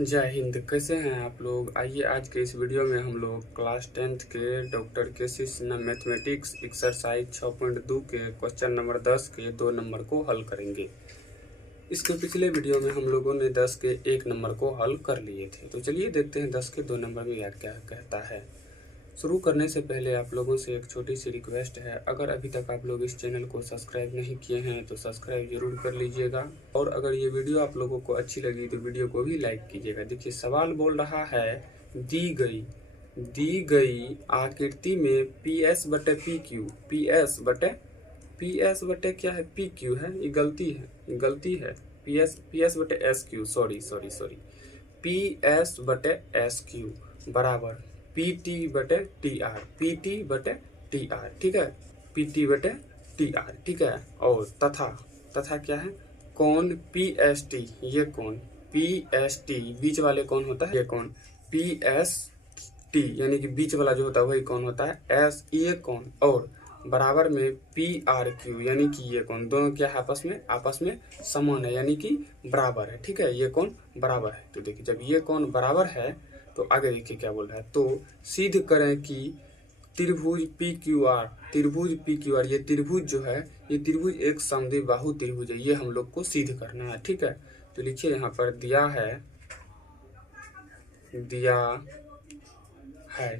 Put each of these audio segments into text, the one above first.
जय हिंद। कैसे हैं आप लोग? आइए आज के इस वीडियो में हम लोग क्लास 10th के डॉक्टर केसी सिन्हा मैथमेटिक्स एक्सरसाइज 6.2 के क्वेश्चन नंबर 10 के 2 नंबर को हल करेंगे। इसके पिछले वीडियो में हम लोगों ने 10 के 1 नंबर को हल कर लिए थे। तो चलिए देखते हैं 10 के 2 नंबर में यार क्या कहता है। शुरू करने से पहले आप लोगों से एक छोटी सी रिक्वेस्ट है, अगर अभी तक आप लोग इस चैनल को सब्सक्राइब नहीं किए हैं तो सब्सक्राइब जरूर कर लीजिएगा, और अगर ये वीडियो आप लोगों को अच्छी लगी तो वीडियो को भी लाइक कीजिएगा। देखिए सवाल बोल रहा है, दी गई आकृति में PS बटे PS बटे क्या है, PQ है। ये गलती है। PS बटे SQ, सॉरी PS बटे SQ बराबर PT बटे TR, ठीक है। PT बटे TR, ठीक है। और तथा क्या है, कौन PST, ये कौन PST बीच वाले कौन होता है, ये कौन PST यानी कि बीच वाला जो होता है वही कौन होता है S, ये कौन, और बराबर में PRQ यानी कि ये कौन, दोनों क्या है आपस में समान है यानी कि बराबर है, ठीक है। ये कौन बराबर है। तो देखिए जब ये कौन बराबर है तो आगे देखिए क्या बोल रहा है, तो सिद्ध करें कि त्रिभुज PQR, ये त्रिभुज जो है, ये त्रिभुज एक समद्विबाहु त्रिभुज है। ये हम लोग को सिद्ध करना है, ठीक है। तो लिखिए यहाँ पर दिया है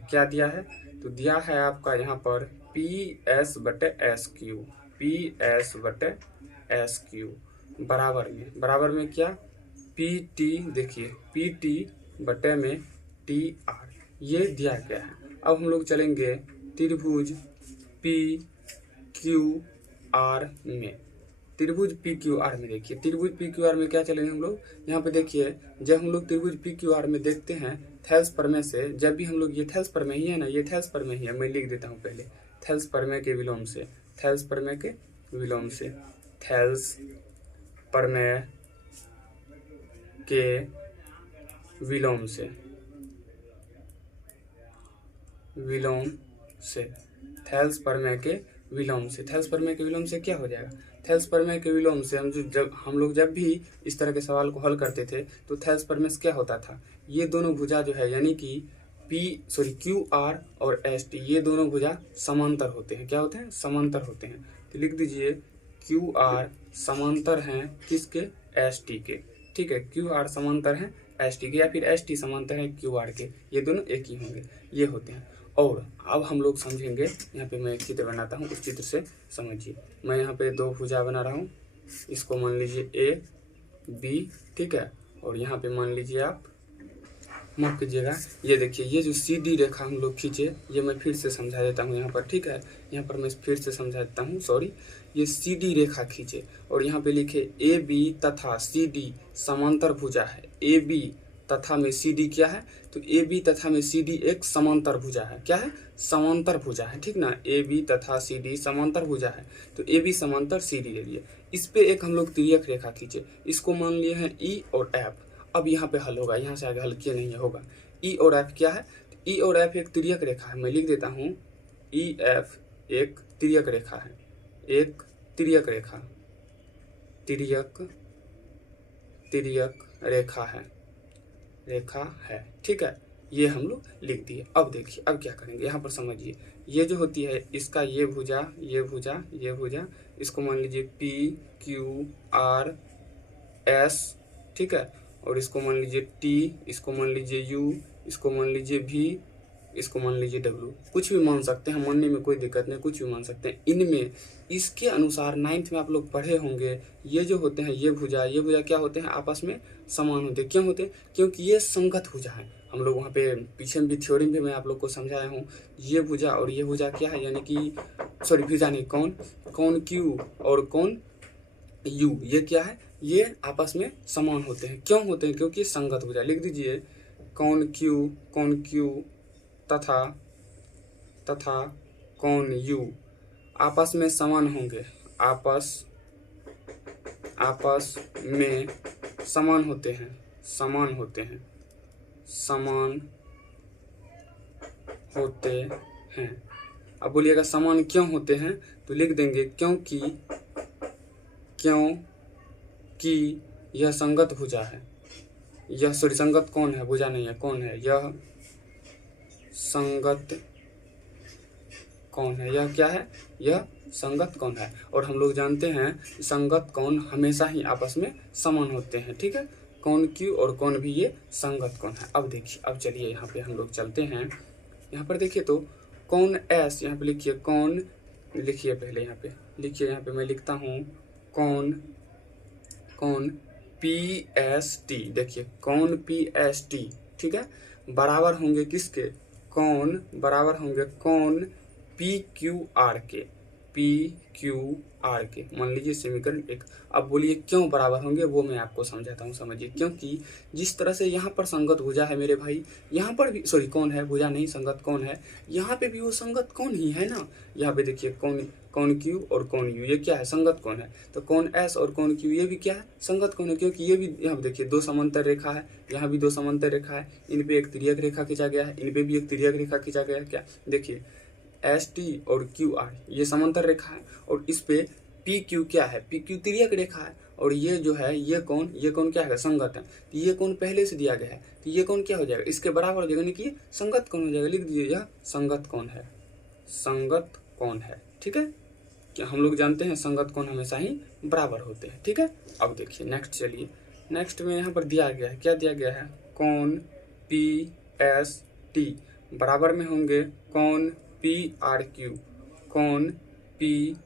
क्या दिया है, तो दिया है आपका यहाँ पर PS बटे SQ बराबर में क्या PT, देखिए PT बटे में TR, ये दिया गया है। अब हम लोग चलेंगे त्रिभुज PQR में। देखिए त्रिभुज PQR में क्या चलेंगे हम लोग, यहाँ पे देखिए जब हम लोग त्रिभुज PQR में देखते हैं थेल्स प्रमेय से, जब भी हम लोग, ये थेल्स प्रमेय ही है ना, ये थेल्स प्रमेय ही है, मैं लिख देता हूँ पहले, थेल्स प्रमेय के विलोम से थेल्स प्रमेय के विलोम से क्या हो जाएगा, थेल्स प्रमेय के विलोम से हम लोग जब भी इस तरह के सवाल को हल करते थे तो थेल्स प्रमेय से क्या होता था, ये दोनों भुजा जो है यानी कि QR और ST, ये दोनों भुजा समांतर होते हैं। क्या होते हैं, समांतर होते हैं। तो लिख दीजिए QR समांतर हैं किसके, ST के, ठीक है। QR समांतर हैं ST के, या फिर ST समांतर है QR के, ये दोनों एक ही होंगे, ये होते हैं। और अब हम लोग समझेंगे, यहाँ पे मैं एक चित्र बनाता हूँ, उस चित्र से समझिए। मैं यहाँ पे दो भुजा बना रहा हूँ, इसको मान लीजिए A B, ठीक है। और यहाँ पे मान लीजिए आप, माफ कीजिएगा, ये देखिए ये जो CD रेखा हम लोग खींचे, ये मैं फिर से समझा देता हूँ यहाँ पर, ठीक है। यहाँ पर मैं फिर से समझा देता हूँ, सॉरी। ये CD रेखा खींचे और यहाँ पे लिखे AB तथा CD समांतर भुजा है। AB तथा में CD क्या है, तो AB तथा में CD एक समांतर भुजा है। क्या है, समांतर भुजा है, ठीक ना। AB तथा CD समांतर भुजा है, तो AB समांतर CD ले लिए। इस पे एक हम लोग तिर्यक रेखा खींचे, इसको मान लिए हैं E और F। अब यहाँ पे हल होगा, यहाँ से आगे हल किया नहीं होगा। E और F क्या है, E और F एक तिर्यक रेखा है, मैं लिख देता हूँ EF एक तिर्यक रेखा है, एक तिर्यक रेखा है, ठीक है। ये हम लोग लिख दिए। अब देखिए अब क्या करेंगे, यहाँ पर समझिए, ये जो होती है इसका ये भुजा, इसको मान लीजिए PQR S, ठीक है। और इसको मान लीजिए T, इसको मान लीजिए U, इसको मान लीजिए V, इसको मान लीजिए W, कुछ भी मान सकते हैं, मानने में कोई दिक्कत नहीं, कुछ भी मान सकते हैं। इनमें इसके अनुसार 9th में आप लोग पढ़े होंगे, ये जो होते हैं ये भुजा क्या होते हैं, आपस में समान होते हैं। क्यों होते हैं, क्योंकि ये संगत भुजा है। हम लोग वहाँ पे पीछे भी थ्योरी में मैं आप लोग को समझाया हूँ, ये भुजा और ये भुजा क्या है, यानी कि सॉरी भुजा नहीं, कौन Q और कौन U, ये क्या है, ये आपस में समान होते हैं। क्यों होते हैं, क्योंकि संगत भुजा। लिख दीजिए कौन Q तथा कौन U आपस में समान होंगे, आपस में समान होते हैं। अब बोलिएगा समान क्यों होते हैं, तो लिख देंगे क्योंकि यह संगत भुजा है, यह सॉरी संगत कौन है, भुजा नहीं है, कौन है, यह संगत कौन है, यह क्या है, यह संगत कौन है। और हम लोग जानते हैं संगत कौन हमेशा ही आपस में समान होते हैं, ठीक है। कौन क्यू और कौन भी ये संगत कौन है। अब देखिए, अब चलिए यहाँ पे हम लोग चलते हैं, यहाँ पर देखिए तो कौन एस, यहाँ पे लिखिए कौन, लिखिए पहले यहाँ पे लिखिए, यहाँ पे मैं लिखता हूँ कौन, कौन पी एस टी, देखिए कौन पी एस टी, ठीक है, बराबर होंगे किसके, कौन बराबर होंगे कौन पी क्यू आर के, पी क्यू आर के, मान लीजिए समीकरण 1। अब बोलिए क्यों बराबर होंगे, वो मैं आपको समझाता हूँ, समझिए। क्योंकि जिस तरह से यहाँ पर संगत भुजा है मेरे भाई, यहाँ पर भी सॉरी कौन है, भुजा नहीं संगत कौन है, यहाँ पे भी वो संगत कौन ही है ना। यहाँ पे देखिए कौन, कौन क्यू और कौन यू, ये क्या है, संगत कौन है। तो कौन एस और कौन क्यू ये भी क्या है, संगत कौन है, क्योंकि ये भी यहाँ पे देखिए दो समांतर रेखा है, यहाँ भी दो समांतर रेखा है, इन पे एक तिर्यक रेखा खींचा गया है, इन पे भी एक तिर्यक रेखा खींचा गया है। क्या देखिए एस टी और क्यू आर ये समांतर रेखा है, और इस पे पी क्यू क्या है, पी क्यू तिर्यक रेखा है, और ये जो है ये कौन क्या है, संगत है। तो ये कौन पहले से दिया गया है, तो ये कौन क्या हो जाएगा, इसके बराबर हो जाएगा, यानी कि संगत कौन हो जाएगा। लिख दीजिए यह संगत कौन है, संगत कौन है, ठीक है। क्या हम लोग जानते हैं संगत कौन हमेशा ही बराबर होते हैं, ठीक है। अब देखिए नेक्स्ट, चलिए नेक्स्ट में यहाँ पर दिया गया है, क्या दिया गया है, कौन पी एस टी बराबर में होंगे कौन पी आर क्यू, कौन पी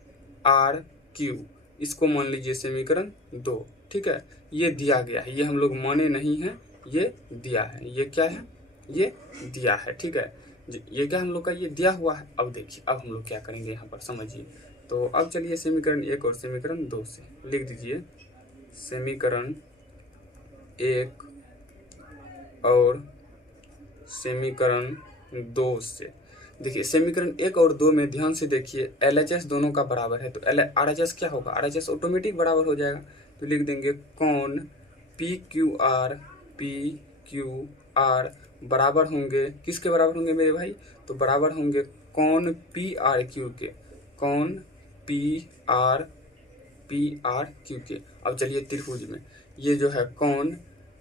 आर क्यू, इसको मान लीजिए समीकरण 2, ठीक है। ये दिया गया है, ये हम लोग माने नहीं है, ये दिया है, ये क्या है, ये दिया है, ठीक है। ये क्या हम लोग का ये दिया हुआ है। अब देखिए अब हम लोग क्या करेंगे यहाँ पर समझिए। तो अब चलिए समीकरण 1 और समीकरण 2 से लिख दीजिए, समीकरण 1 और समीकरण 2 से। देखिए समीकरण 1 और 2 में ध्यान से देखिए LHS दोनों का बराबर है, तो RHS क्या होगा, RHS ऑटोमेटिक बराबर हो जाएगा। तो लिख देंगे कौन पी क्यू आर बराबर होंगे किसके बराबर होंगे मेरे भाई, तो बराबर होंगे कौन पी आर क्यू के, कौन पी आर क्यू के। अब चलिए त्रिभुज में ये जो है कौन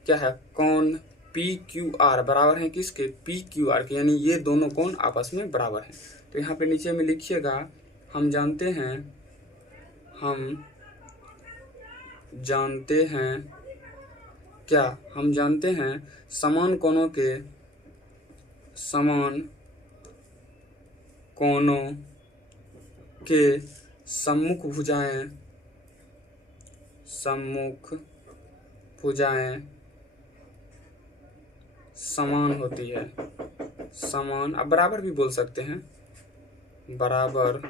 क्या है, कौन पी क्यू आर बराबर है किसके, पी क्यू आर के, यानी ये दोनों कौन आपस में बराबर हैं। तो यहाँ पे नीचे में लिखिएगा, हम जानते हैं क्या, हम जानते हैं समान कोणों के सम्मुख भुजाएं समान होती है, समान, अब बराबर भी बोल सकते हैं, बराबर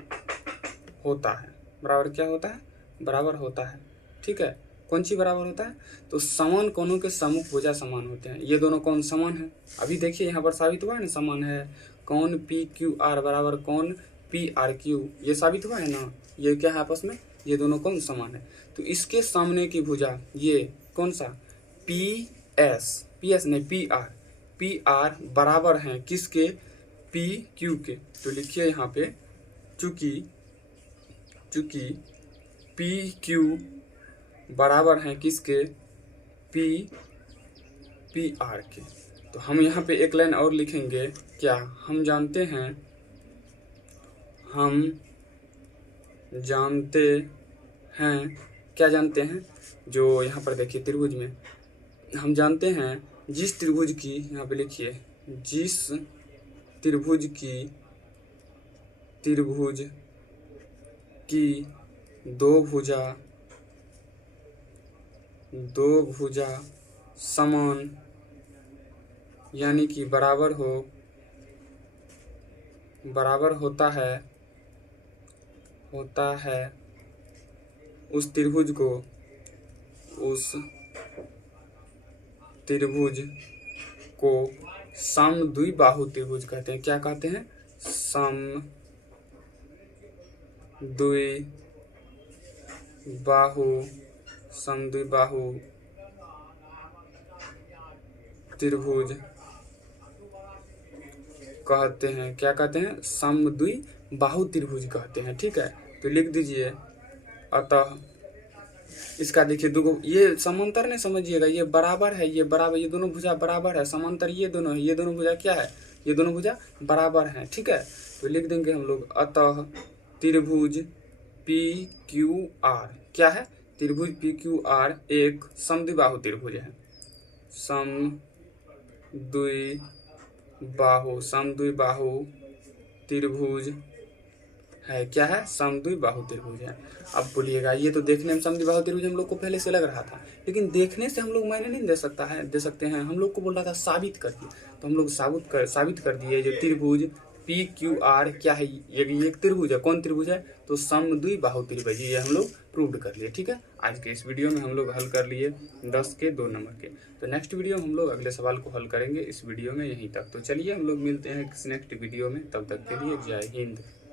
होता है, बराबर क्या होता है, बराबर होता है, ठीक है। कौन सी बराबर होता है, तो समान कोणों के सम्मुख भुजा समान होते हैं। ये दोनों कौन समान है, अभी देखिए यहाँ पर साबित हुआ है ना, समान है, कौन पी क्यू आर बराबर कौन पी आर क्यू, ये साबित हुआ है ना, ये क्या है आपस में, ये दोनों कौन समान है। तो इसके सामने की भुजा ये कौन सा, पी एस नहीं पी आर बराबर हैं किसके, पी क्यू के। तो लिखिए यहाँ पे चूंकि पी क्यू बराबर हैं किसके, पी आर के। तो हम यहाँ पे एक लाइन और लिखेंगे, क्या, हम जानते हैं क्या जानते हैं, जो यहाँ पर देखिए त्रिभुज में हम जानते हैं जिस त्रिभुज की, यहाँ पे लिखिए जिस त्रिभुज की दो भुजा समान यानी कि बराबर होता है उस त्रिभुज को समद्विबाहु त्रिभुज कहते हैं। क्या कहते हैं, समद्विबाहु त्रिभुज कहते हैं। क्या कहते हैं, समद्विबाहु त्रिभुज कहते हैं, ठीक है। तो लिख दीजिए, अतः इसका देखिए दो, ये समांतर नहीं समझिएगा, ये बराबर है, ये बराबर, ये दोनों भुजा बराबर है, समांतर ये दोनों है, ये दोनों भुजा क्या है, ये दोनों भुजा बराबर हैं, ठीक है। तो लिख देंगे हम लोग, अतः त्रिभुज पी क्यू आर क्या है, त्रिभुज पी क्यू आर एक समद्विबाहु त्रिभुज है, समद्विबाहु त्रिभुज है, क्या है, समद्विबाहु त्रिभुज है। अब बोलिएगा ये तो देखने में समद्विबाहु त्रिभुज हम लोग को पहले से लग रहा था, लेकिन देखने से हम लोग मायने नहीं दे सकते हैं, हम लोग को बोल रहा था साबित करके, तो हम लोग साबित कर दिए। जो त्रिभुज पी क्यू आर क्या है, ये एक त्रिभुज है, कौन त्रिभुज है, तो समद्विबाहु त्रिभुज, ये हम लोग प्रूव कर लिए, ठीक है। आज के इस वीडियो में हम लोग हल कर लिए 10 के 2 नंबर के। तो नेक्स्ट वीडियो में हम लोग अगले सवाल को हल करेंगे इस वीडियो में यहीं तक। तो चलिए हम लोग मिलते हैं किसी नेक्स्ट वीडियो में, तब तक के लिए जय हिंद।